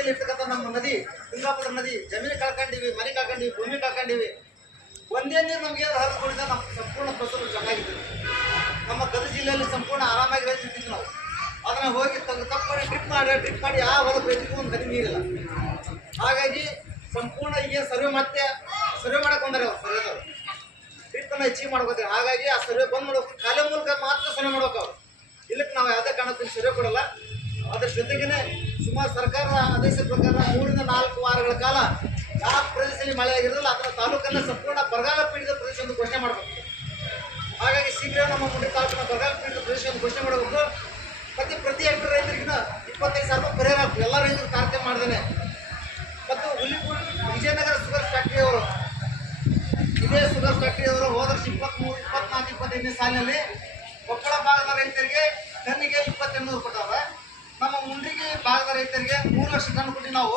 ವ್ಯಾಪ್ತಿಯಲ್ಲಿ ಇರ್ತಕ್ಕಂಥ ನಮ್ಮ ನದಿ ತುಂಗಾಭದ್ರಾ ನದಿ ಜಮೀನು ಕಳ್ಕೊಂಡಿವಿ, ಮನೆ ಕಳ್ಕೊಂಡಿವಿ, ಭೂಮಿ ಕಳ್ಕೊಂಡಿವಿ. ಒಂದೇ ನೀರು ನಮಗೆ ಹರಿದುಕೊಂಡಿದ್ದ ನಮ್ಮ ಸಂಪೂರ್ಣ ಫಸಲು ಚೆನ್ನಾಗಿದ್ದೀವಿ. ನಮ್ಮ ಗದಗ ಜಿಲ್ಲೆಯಲ್ಲಿ ಸಂಪೂರ್ಣ ಆರಾಮಾಗಿ ರೈತಿರ್ತೀವಿ ನಾವು. ಅದನ್ನ ಹೋಗಿ ತಪ್ಪು ಟ್ರಿಪ್ ಮಾಡಿ ಆ ಹೊಲಕ್ಕೆ ರೈತರಿಗೂ ಒಂದು ಹನಿ ನೀರಿಲ್ಲ. ಹಾಗಾಗಿ ಸಂಪೂರ್ಣ ಈಗ ಸರ್ವೆ ಮಾಡಕ್ಕೆ ಬಂದರೆ ಅವ್ರು ಸರ್ವೆದವ್ರು ಟ್ರಿಪ್ಪನ್ನು ಹೆಚ್ಚಿಗೆ ಮಾಡ್ಕೋತೀವಿ. ಹಾಗಾಗಿ ಆ ಸರ್ವೆ ಬಂದ್ ಮಾಡ್ಬೇಕು, ಕಾಲೇ ಮೂಲಕ ಮಾತ್ರ ಸರ್ವೆ ಮಾಡ್ಬೇಕು ಅವ್ರು. ಇಲ್ಲಕ್ಕೆ ನಾವು ಯಾವುದೇ ಕಾರಣಕ್ಕೂ ಸರ್ವೆ ಕೊಡಲ್ಲ. ಅದ್ರ ಜೊತೆಗೇನೆ ಸುಮಾರು ಸರ್ಕಾರದ ಆದೇಶದ ಪ್ರಕಾರ 3 ರಿಂದ 4 ವಾರಗಳ ಕಾಲ ಯಾವ ಪ್ರದೇಶದಲ್ಲಿ ಮಳೆ ಆಗಿರೋದಿಲ್ಲ ಅದರ ತಾಲೂಕನ್ನು ಸಂಪೂರ್ಣ ಬರಗಾಲ ಪೀಡಿತ ಪ್ರದೇಶ ಎಂದು ಘೋಷಣೆ ಮಾಡಬೇಕು. ಹಾಗಾಗಿ ಶೀಘ್ರ ನಮ್ಮ ಮುಂದೆ ತಾಲೂಕಿನ ಬರಗಾಲ ಪೀಡಿತ ಪ್ರದೇಶ ಎಂದು ಘೋಷಣೆ ಮಾಡಬೇಕು. ಮತ್ತು ಪ್ರತಿ ಹೆಕ್ಟರ್ ರೈತರಿಗಿನ 25,000 ರೂಪಾಯಿ ಪರಿಹಾರ ಆಗ್ತದೆ, ಎಲ್ಲ ರೈತರು ತಾರತಮ್ಯ ಮಾಡ್ದೇನೆ. ಮತ್ತು ಹುಲಿಕೂರು ವಿಜಯನಗರ ಶುಗರ್ ಫ್ಯಾಕ್ಟ್ರಿಯವರು, ಇದೇ ಶುಗರ್ ಫ್ಯಾಕ್ಟ್ರಿಯವರು ಹೋದ ವರ್ಷ 23, 24, 25ನೇ ಸಾಲಿನಲ್ಲಿ ಕೊಪ್ಪಳ ಭಾಗದ ರೈತರಿಗೆ ಟನ್ನಿಗೆ 2800 ಕೊಟ್ಟಾರೆ. ನಮ್ಮ ಮುಂಡ್ರಿಗಿ ಭಾಗದ ರೈತರಿಗೆ 3 ಲಕ್ಷ ಟನ್ ಕೊಟ್ಟು ನಾವು